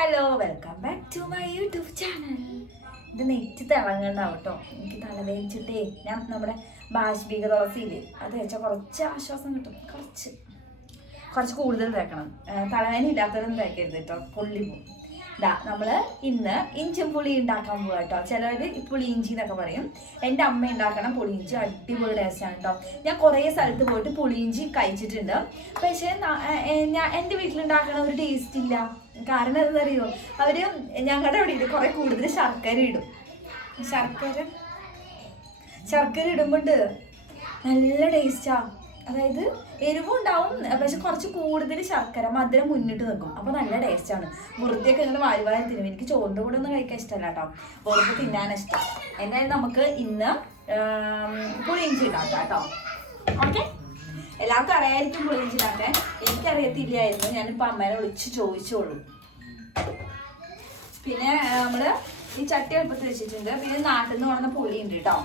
Hello welcome back to my YouTube channel. ഇത് നെറ്റ് തിളങ്ങണ്ടാവും കേട്ടോ. എനിക്ക് തലവേദിച്ചിട്ടേ ഞാൻ നമ്മുടെ ബാഷ്പീക റോസിയില്ലേ അത് വെച്ചാൽ കുറച്ച് ആശ്വാസം കിട്ടും. കുറച്ച് കൂടുതൽ തേക്കണം. തലവേദന ഇല്ലാത്തവരൊന്നും തേക്കരുത് കേട്ടോ, പൊള്ളി പോകും. ഇതാ നമ്മൾ ഇന്ന് ഇഞ്ചും പുളി ഉണ്ടാക്കാൻ പോകാം കേട്ടോ. ചിലവർ പുളി ഇഞ്ചി എന്നൊക്കെ പറയും. എൻ്റെ അമ്മ ഉണ്ടാക്കണം പുളിയിഞ്ചി, അടിപൊളി ടേസ്റ്റാണ് കേട്ടോ. ഞാൻ കുറേ സ്ഥലത്ത് പോയിട്ട് പുളിയിഞ്ചി കഴിച്ചിട്ടുണ്ട്. പക്ഷേ ഞാൻ എൻ്റെ വീട്ടിലുണ്ടാക്കണ ഒരു ടേസ്റ്റ് ഇല്ല. കാരണം എന്താണെന്നറിയോ, അവർ ഞങ്ങളുടെ അവിടെ ഇട്ട് കുറേ കൂടുതൽ ശർക്കര ഇടും. ശർക്കര ഇടുമ്പോണ്ട് നല്ല ടേസ്റ്റാണ്. അതായത് എരിവും ഉണ്ടാവും, പക്ഷെ കുറച്ച് കൂടുതൽ ശർക്കര മധുരം മുന്നിട്ട് നിൽക്കും. അപ്പോൾ നല്ല ടേസ്റ്റാണ്. വെറുതെയൊക്കെ ഇങ്ങനെ വാരി തിന്നും. എനിക്ക് ചോറിൻ്റെ കൂടെ ഒന്നും കഴിക്കാൻ ഇഷ്ടമല്ല കേട്ടോ, വെറുതെ തിന്നാൻ ഇഷ്ടം. എന്തായാലും നമുക്ക് ഇന്ന് പുളിയിഞ്ചി ഉണ്ടാക്കാം കേട്ടോ. ഓക്കെ, എല്ലാവർക്കും അറിയായിരിക്കും പുളിയിഞ്ചി ഉണ്ടാക്കാൻ. എനിക്കറിയത്തില്ലായിരുന്നു, ഞാനിപ്പോൾ അമ്മേനെ വിളിച്ച് ചോദിച്ചോളൂ. പിന്നെ നമ്മൾ ഈ ചട്ടി എളുപ്പത്തിൽ വെച്ചിട്ടുണ്ട്. പിന്നെ നാട്ടിൽ നിന്ന് കൊണ്ടുവന്ന പുളിയുണ്ട് കേട്ടോ.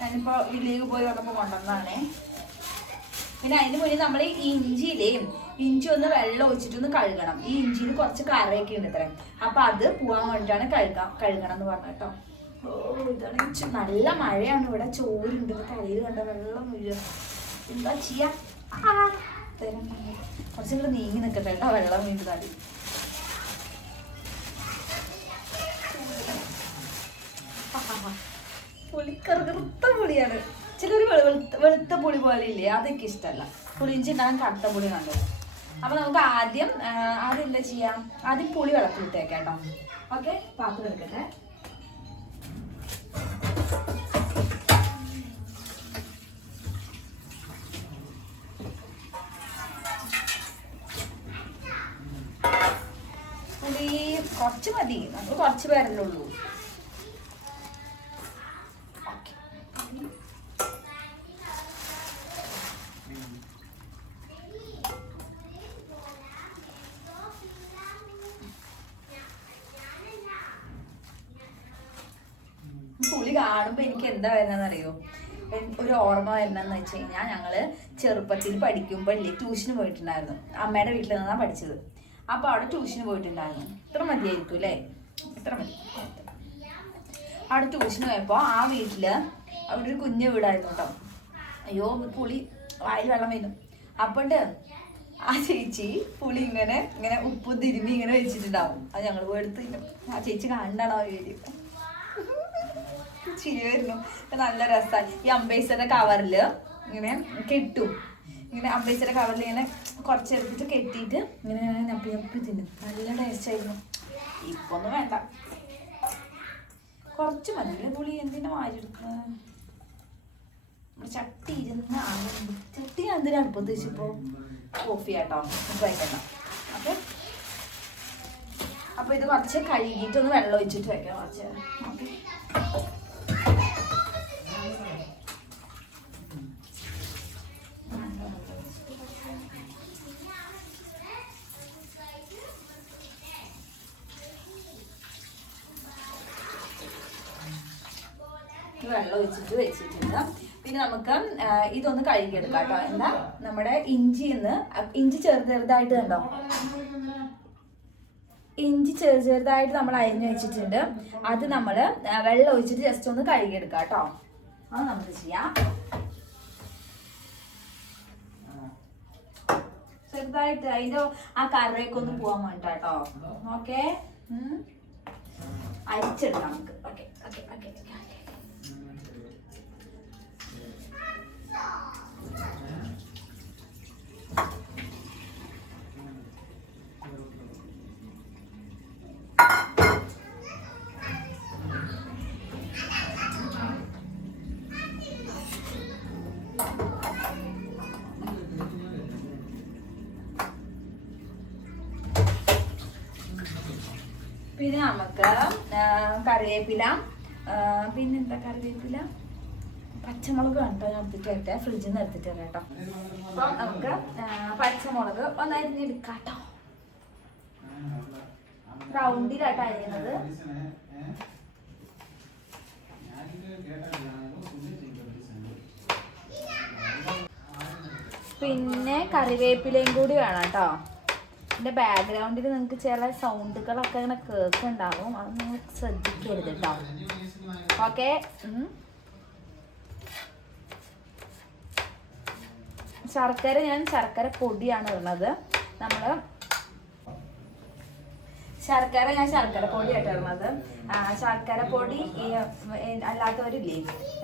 ഞാനിപ്പോൾ വില്ലേക്ക് പോയി വന്നപ്പോൾ കൊണ്ടുവന്നതാണേ. പിന്നെ അതിന് മുന്നേ നമ്മൾ ഈ ഇഞ്ചി ഒന്ന് വെള്ളം ഒഴിച്ചിട്ടൊന്ന് കഴുകണം. ഈ ഇഞ്ചിയിൽ കുറച്ച് കറയൊക്കെ ഉണ്ട് ഇത്രയും. അപ്പം അത് പോകാൻ വേണ്ടിയിട്ടാണ് കഴുകണം എന്ന് പറഞ്ഞു കേട്ടോ. ഓ, ഇതാണ് നല്ല മഴയാണ് ഇവിടെ. ചോറുണ്ട്, തലയിൽ കണ്ട വെള്ളം വീഴുക. എന്താ ചെയ്യാ, കുറച്ചും കൂടെ നീങ്ങി നിൽക്കട്ടെ കേട്ടോ, വെള്ളം വീണ്ടും തടി. പുളി കറുത്ത പുളിയാണ്. ചിലൊരു വെളുത്ത പുളി പോലെ ഇല്ലേ, അതൊക്കെ ഇഷ്ടമല്ല. പുളിയിഞ്ചി ഉണ്ടാകാൻ കറുത്ത പുളി കണ്ടത്. അപ്പൊ നമുക്ക് ആദ്യം എന്താ ചെയ്യാം, ആദ്യം പുളി വെള്ളത്തിലിട്ടേക്കാം കേട്ടോ. ഓക്കെ, പാത്രം എടുക്കട്ടെ. പുളി കുറച്ച് മതി, നമ്മൾ കുറച്ച് പേരല്ലേ ഉള്ളൂ. പുളി കാണുമ്പോൾ എനിക്ക് എന്താ വരുന്നതെന്നറിയോ, ഒരു ഓർമ്മ വരുന്നതെന്ന് വെച്ച് കഴിഞ്ഞാൽ, ഞങ്ങള് ചെറുപ്പത്തിൽ പഠിക്കുമ്പോഴല്ലേ ട്യൂഷന് പോയിട്ടുണ്ടായിരുന്നു. അമ്മയുടെ വീട്ടിൽ നിന്നാണ് പഠിച്ചത്. അപ്പോൾ അവിടെ ട്യൂഷന് പോയിട്ടുണ്ടായിരുന്നു. ഇത്ര മതിയായിരിക്കും അല്ലേ, ഇത്ര മതി. അവിടെ ട്യൂഷന് പോയപ്പോൾ ആ വീട്ടില് അവിടെ ഒരു കുഞ്ഞു വീടായിരുന്നു കേട്ടോ. അയ്യോ, പുളി വായിൽ വെള്ളം വീണു. അപ്പോണ്ട് ആ ചേച്ചി പുളി ഇങ്ങനെ ഉപ്പ് തിരുമ്മി ഇങ്ങനെ വെച്ചിട്ടുണ്ടാവും. അത് ഞങ്ങൾ പോയി എടുത്ത് തിന്നും. ആ ചേച്ചി കണ്ടാണോ വീഡിയോ, ചിരി വരുന്നു. നല്ല രസമാണ്. ഈ അമ്പേഴ്സിന്റെ കവറില് ഇങ്ങനെ കെട്ടും. ഇങ്ങനെ അമ്പേഴ്സിന്റെ കവറിൽ ഇങ്ങനെ കുറച്ചെടുത്തിട്ട് കെട്ടിയിട്ട് ഇങ്ങനെ നപ്പി തിന്നും. നല്ല ടേസ്റ്റ് ആയിരുന്നു. ഇപ്പൊ ഒന്നും വേണ്ട, കുറച്ച് മതിയില്ലേ പുളി. എന്തിനാ വാരിയെടുക്കുന്നത്? ചട്ടി ഇരുന്ന് ചട്ടി എന്തിനാ അടുപ്പത്ത് വെച്ചിപ്പോ കോഫി ആട്ടോ വയ്ക്കണ്ട. അപ്പൊ ഇത് കുറച്ച് കഴുകിയിട്ടൊന്ന് വെള്ളം ഒഴിച്ചിട്ട് വെക്കാം കുറച്ച്. ഓക്കെ, വെള്ളം ഒഴിച്ചിട്ട് വെച്ചിട്ടുണ്ട്. പിന്നെ നമുക്ക് ഇതൊന്ന് കഴുകിയെടുക്കാം കേട്ടോ. എന്താ, നമ്മുടെ ഇഞ്ചി ചെറുതായിട്ട് കണ്ടോ, ഇഞ്ചി ചെറുതായിട്ട് നമ്മൾ അരിഞ്ഞ് വെച്ചിട്ടുണ്ട്. അത് നമ്മൾ വെള്ളം ഒഴിച്ചിട്ട് ജസ്റ്റ് ഒന്ന് കഴുകിയെടുക്കാം കേട്ടോ. അത് നമുക്ക് ചെയ്യാം. ചെറുതായിട്ട് അതിൻ്റെ ആ കറയൊക്കെ ഒന്ന് പോകാൻ വേണ്ടിട്ടാ കേട്ടോ. ഓക്കെ, അരിച്ചെടുക്കാം നമുക്ക്. ഓക്കെ ഓക്കെ ഓക്കെ ഓക്കെ പിന്നെ നമുക്ക് കറിവേപ്പില, പിന്നെന്താ കറിവേപ്പില, പച്ചമുളക് കണ്ടോ ഞാൻ എടുത്തിട്ട് വരട്ടെ, ഫ്രിഡ്ജിൽ നിന്ന് എടുത്തിട്ട് വരാം കേട്ടോ. അപ്പം നമുക്ക് പച്ചമുളക് ഒന്ന് അരിഞ്ഞെടുക്കാം കേട്ടോ. റൗണ്ടിലാട്ടോ അരിയുന്നത്. പിന്നെ കറിവേപ്പിലയും കൂടി വേണം കേട്ടോ. ഇതിൻ്റെ ബാക്ക്ഗ്രൗണ്ടിൽ നിങ്ങൾക്ക് ചില സൗണ്ടുകളൊക്കെ ഇങ്ങനെ കേൾക്കുന്നുണ്ടാവും. അത് നിങ്ങൾ ശ്രദ്ധിക്കരുത് കേട്ടോ. ഓക്കെ. ഞാൻ ശർക്കര പൊടിയാണ് ഇടുന്നത്. ഞാൻ ശർക്കര പൊടിയായിട്ട് ഇടുന്നത്. ശർക്കര പൊടി അല്ലാത്തവരില്ലേ,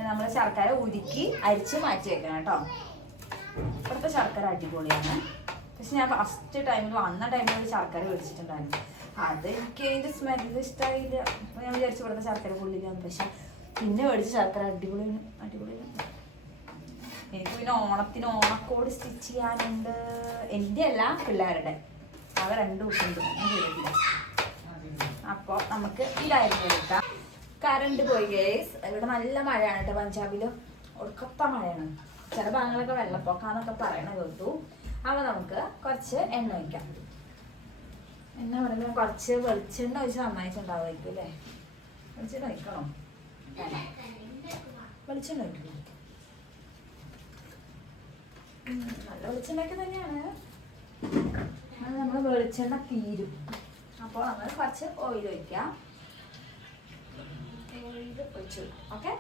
നമ്മൾ ശർക്കര ഉരുക്കി അരിച്ച് മാറ്റി വെക്കണം കേട്ടോ. ഇവിടുത്തെ ശർക്കര അടിപൊളിയാണ്. പക്ഷെ ഞാൻ ഫസ്റ്റ് ടൈമിൽ വന്ന ടൈമിൽ ഒരു ശർക്കര മേടിച്ചിട്ടുണ്ടായിരുന്നു. അത് എനിക്ക് അതിൻ്റെ സ്മെല്ല് ഇഷ്ടമായില്ല. അപ്പോൾ ഞാൻ വിചാരിച്ചു ഇവിടുത്തെ ശർക്കര പൊള്ളിയില്ലാന്ന്. പക്ഷെ പിന്നെ മേടിച്ച ശർക്കര അടിപൊളിയാണ്. എനിക്ക് പിന്നെ ഓണത്തിന് ഓണക്കോട് സ്റ്റിച്ച് ചെയ്യാനുണ്ട്. എൻ്റെ അല്ല, പിള്ളേരുടെ. അവ 2 ദിവസമുണ്ട്, ഞാൻ ചെയ്തിട്ടില്ല. അപ്പോൾ നമുക്ക് ഇതായിരുന്നു എടുക്കാം. കറണ്ട് പോയി ഗൈസ്. ഇവിടെ നല്ല മഴയാണ് കേട്ടോ. പഞ്ചാബിൽ ഒടുക്കത്ത മഴയാണ്. ചില ഭാഗങ്ങളൊക്കെ വെള്ളപ്പൊക്കാന്നൊക്കെ പറയണ കേട്ടു. അപ്പോൾ നമുക്ക് കുറച്ച് എണ്ണ ഒഴിക്കാം. എണ്ണ ഇവിടെ കുറച്ച് വെളിച്ചെണ്ണ ഒഴിച്ച് നന്നായിട്ടുണ്ടാവുമായിരിക്കും അല്ലേ? വെളിച്ചെണ്ണ ഒഴിക്കണം. വെളിച്ചെണ്ണ ഒഴിക്കണം. നല്ല വെളിച്ചെണ്ണയൊക്കെ തന്നെയാണ്. അത് നമ്മൾ വെളിച്ചെണ്ണ തീരും. അപ്പോൾ നമ്മൾ കുറച്ച് ഓയിൽ ഒഴിക്കാം. ഓയിൽ ഒഴിച്ചു. ഓക്കെ.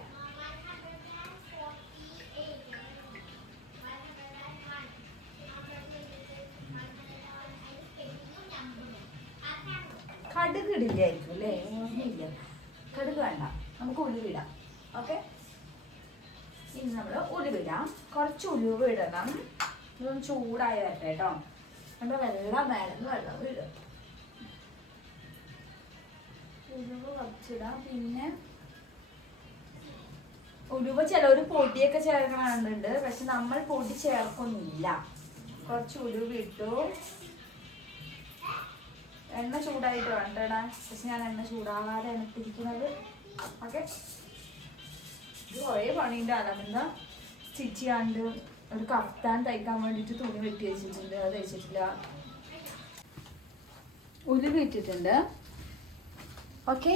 കടുക് ഇടില്ലായിരിക്കും അല്ലേ? ഇല്ല, കടുക് വേണ്ട. നമുക്ക് ഉലുവിടാം. ഓക്കെ. ഇനി നമ്മൾ ഉലുവിടാം. കുറച്ച് ഉലുവ് ഇടണം. ഇതൊന്ന് ചൂടായി വരട്ടെ കേട്ടോ. നമ്മുടെ വെള്ളം വേണമെന്ന് വെള്ളം ഇടും. ഉലുവ് കുറച്ചിടാം. പിന്നെ ഉലുവ ചിലവർ പൊടിയൊക്കെ ചേർക്കണമെന്നുണ്ട്. പക്ഷെ നമ്മൾ പൊടി ചേർക്കൊന്നുമില്ല. കുറച്ച് ഉലുവ ഇട്ടു. എണ്ണ ചൂടായിട്ട് വേണ്ട ഇടാൻ. പക്ഷെ ഞാൻ എണ്ണ ചൂടാകാതെ ഇട്ടിരിക്കുന്നത്. ഓക്കെ. ഇത് കുറേ പണിയുണ്ട്. അലമെന്താ സ്റ്റിച്ച് ചെയ്യാണ്ട് ഒരു കഫ്താൻ തയ്ക്കാൻ വേണ്ടിയിട്ട് തുണി വെട്ടി വെച്ചിട്ടുണ്ട്. അത് വെച്ചിട്ടില്ല. ഉലുവ ഇട്ടിട്ടുണ്ട്. ഓക്കെ.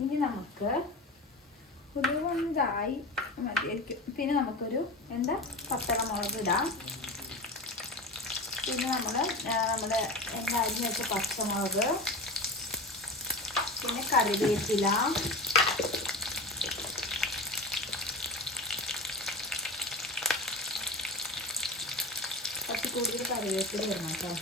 ഇനി നമുക്ക് ഉലുവ ഇതായി മതിയായിരിക്കും. പിന്നെ നമുക്കൊരു പച്ചമുളക് ഇടാം. പിന്നെ നമ്മുടെ അരിഞ്ഞ് വെച്ച പച്ചമുളക്, പിന്നെ കറിവേപ്പില, കുറച്ച് കൂടുതൽ കറിവേപ്പില ഇടണം കേട്ടോ.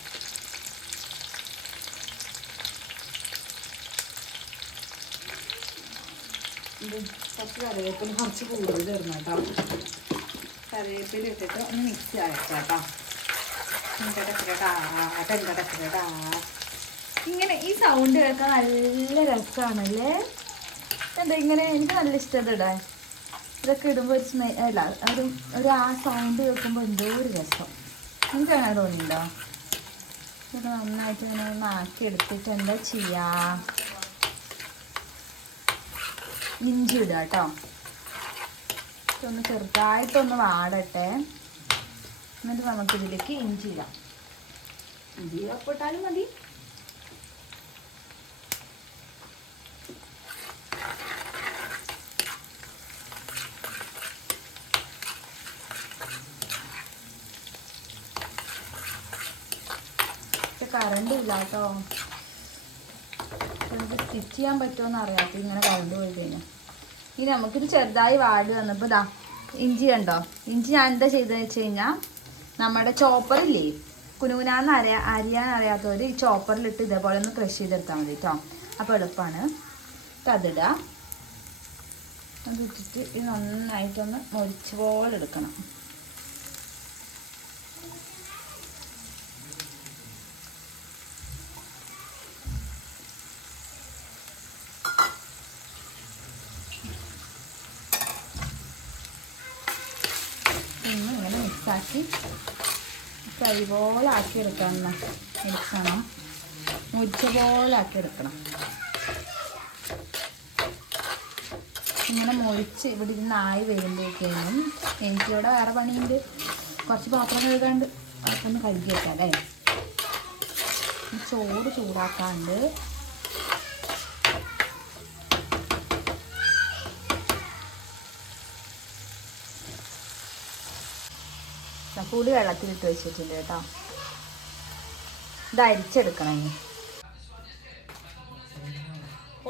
കുറച്ച് കറിവേപ്പില കുറച്ച് കൂടുതൽ ഇടണം കേട്ടോ. കറിവേപ്പില ഇട്ടിട്ട് ഒന്ന് മിക്സ് ആക്കാം കേട്ടോ. ഇങ്ങനെ ഈ സൗണ്ട് കേൾക്കാൻ നല്ല രസമാണല്ലേ? എന്താ ഇങ്ങനെ? എനിക്ക് നല്ല ഇഷ്ടം ഇടാൻ. ഇതൊക്കെ ഇടുമ്പോൾ ഒരു ആ സൗണ്ട് കേൾക്കുമ്പോൾ എന്തോ ഒരു രസം. എനിക്ക് അങ്ങനെ തോന്നിയിട്ടുണ്ടോ? ഇതൊക്കെ നന്നായിട്ട് ഇങ്ങനെ ഒന്ന് ആക്കി എടുത്തിട്ട് എന്താ ചെയ്യാ? ഇഞ്ചി ഇടുക കേട്ടോ. ഇതൊന്ന് ചെറുതായിട്ടൊന്ന് വാടട്ടെ. എന്നിട്ട് നമുക്കിതിലേക്ക് ഇഞ്ചി ഇടാം. ഇഞ്ചി ഇട്ടാലും മതി. കറണ്ട് ഇല്ല കേട്ടോ. നമുക്ക് സ്റ്റിച്ച് ചെയ്യാൻ പറ്റുമോയെന്ന് അറിയാത്ത ഇങ്ങനെ കറണ്ട് പോയി കഴിഞ്ഞാൽ. ഇനി നമുക്കിത് ചെറുതായി വാടി വന്നപ്പോൾ ഇതാ ഇഞ്ചി കണ്ടോ. ഇഞ്ചി ഞാൻ എന്താ ചെയ്തതെന്ന് വെച്ച് കഴിഞ്ഞാൽ, നമ്മുടെ ചോപ്പറില്ലേ, കുനുകുനാന്ന് അരിയാൻ അറിയാത്തവർ ഈ ചോപ്പറിലിട്ട് ഇതേപോലെ ഒന്ന് ക്രഷ് ചെയ്തെടുത്താൽ മതി കേട്ടോ. അപ്പോൾ എളുപ്പമാണ്. അതിടുക. അതിട്ടിട്ട് ഇത് നന്നായിട്ടൊന്ന് മൊരിച്ച പോലെ എടുക്കണം. ഇങ്ങനെ മിക്സാക്കി കൈ പോലെ ആക്കിയെടുക്കണം. എടുക്കണം, മുരിച്ച പോലെ ആക്കിയെടുക്കണം. ഇങ്ങനെ മൊരിച്ച് ഇവിടെ ഇരുന്നായി വരുമ്പോഴത്തേനും എനിക്കിവിടെ വേറെ പണിയുണ്ട്. കുറച്ച് പാത്രം കഴുകാണ്ട് അതൊക്കെ ഒന്ന് കഴുകി വെക്കാം അല്ലേ. ചോറ് ചൂടാക്കാണ്ട്. കൂടി വെള്ളത്തിലിട്ട് വെച്ചിട്ടുണ്ട് കേട്ടോ. ഇത് അരിച്ചെടുക്കണം ഇനി.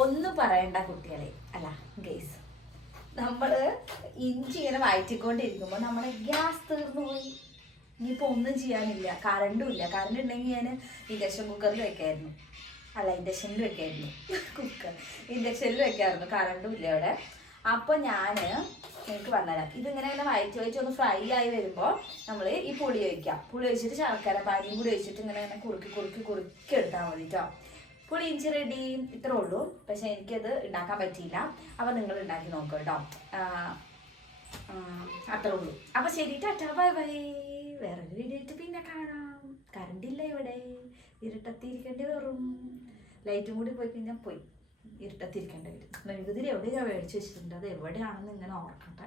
ഒന്നും പറയണ്ട കുട്ടികളെ, അല്ല ഗേസ്, നമ്മള് ഇഞ്ചി ഇങ്ങനെ വഴറ്റിക്കൊണ്ടിരിക്കുമ്പോൾ നമ്മുടെ ഗ്യാസ് തീർന്നു പോയി. ഇനിയിപ്പോൾ ഒന്നും ചെയ്യാനില്ല, കറണ്ടും ഇല്ല. കറണ്ട് ഉണ്ടെങ്കിൽ ഞാൻ ഇൻഡക്ഷൻ കുക്കറിൽ വെക്കായിരുന്നു, അല്ല ഇൻഡക്ഷനിൽ വെക്കായിരുന്നു, ഇൻഡക്ഷനിൽ വെക്കായിരുന്നു. കറണ്ടും ഇല്ല അവിടെ. അപ്പോൾ ഞാൻ നിങ്ങൾക്ക് പറഞ്ഞുതരാം. ഇതിങ്ങനെ ഇങ്ങനെ വഴറ്റി ഒന്ന് ഫ്രൈ ആയി വരുമ്പോൾ നമ്മൾ ഈ പുളി ഒഴിക്കാം. പുളി ഒഴിച്ചിട്ട് ശർക്കര പാനിയും കൂടി ഒഴിച്ചിട്ട് ഇങ്ങനെ കുറുക്കി എടുത്താൽ മതി കേട്ടോ. പുളി ഇഞ്ചി റെഡി. ഇത്രേ ഉള്ളൂ. പക്ഷെ എനിക്കത് ഉണ്ടാക്കാൻ പറ്റിയില്ല. അപ്പോൾ നിങ്ങൾ ഉണ്ടാക്കി നോക്കുക കേട്ടോ. അത്രേ ഉള്ളൂ. അപ്പോൾ ശരി, ടാറ്റാ ബൈ ബൈ. വേറൊരു വീഡിയോ ആയിട്ട് പിന്നെ കാണാം. കറണ്ടില്ല ഇവിടെ, ഇരുട്ടത്തിരിക്കേണ്ടി വരും. ലൈറ്റും കൂടി പോയി കഴിഞ്ഞാൽ പോയി, ഇരുട്ടത്തിരിക്കേണ്ടി വരും. മെഴുകുതിരി എവിടെയാണ് മേടിച്ച് വെച്ചിട്ടുണ്ട്, അത് എവിടെയാണെന്ന് ഇങ്ങനെ ഓർക്കട്ടെ,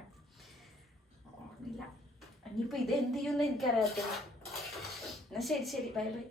ഓർമ്മയില്ല. ഇനിയിപ്പോൾ ഇത് എന്ത് ചെയ്യുമെന്ന് എനിക്കറിയാത്ത. എന്നാൽ ശരി, ബൈ ബൈ.